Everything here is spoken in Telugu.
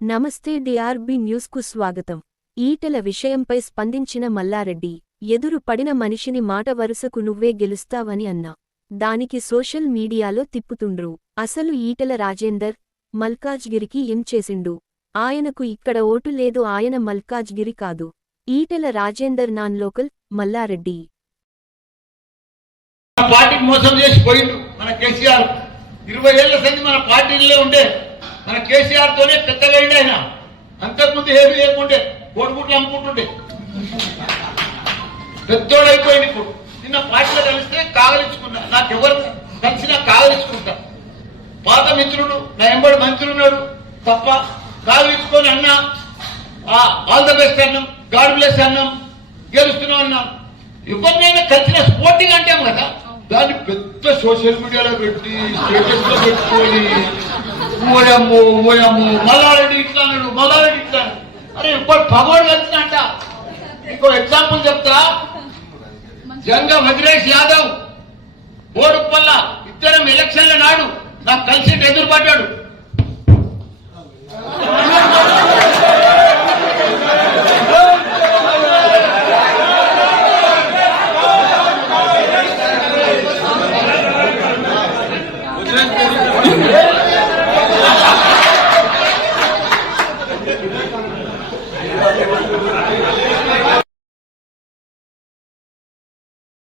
నమస్తే డిఆర్బి న్యూస్కు స్వాగతం. ఈటెల విషయంపై స్పందించిన మల్లారెడ్డి ఎదురు పడిన మనిషిని మాట వరుసకు నువ్వే గెలుస్తావని అన్నా. దానికి సోషల్ మీడియాలో తిప్పుతుండ్రు. అసలు ఈటెల రాజేందర్ మల్కాజ్గిరికి ఏం చేసిండు? ఆయనకు ఇక్కడ ఓటు లేదు ఆయన మల్కాజ్గిరి కాదు. Etela Rajender non local Malla Reddy. పార్టీకి మోసం చేసి పోయిండు మన కేసీఆర్. ఇరవై ఏళ్ళ సంది మన పార్టీలో ఉండే. మన కేసీఆర్ తోనే పెద్దగా అయింది ఆయన. అంతకుముందు ఏమి లేకుండే కోడిగుట్లు అమ్ముకుంటుండే. పెద్దోడైపోయింది ఇప్పుడు. నిన్న పార్టీలో కలిస్తే కాగలించుకున్నా ఎవరు కలిసినా కాగలించుకుంటా పాత మిత్రుడు నా ఎంబడి మంత్రి ఉన్నాడు. తప్ప కాగలించుకొని అన్నా ఆల్ ద బెస్ట్ అన్నాం గాడ్ బ్లెస్ అన్నాం గెలుస్తున్నాం అన్నాం. ఎవరినైనా కలిసిన స్పోర్టింగ్ అంటాం కదా. దాన్ని పెద్ద సోషల్ మీడియాలో పెట్టి స్టేటస్లో పెట్టుకొని ఓయమ్ము ఓయమ్ము మల్లారెడ్డి ఇట్లాడు అన్నాడు మల్లారెడ్డి అరే ఇప్పుడు పగోడు వచ్చినట్ట ఇంకో ఎగ్జాంపుల్ చెప్తా. జంగ భద్రేష్ యాదవ్ బోడుపల్ల ఇద్దరం ఎలక్షన్ల నాడు నాకు కలిసి ఎదురుపడ్డాడు.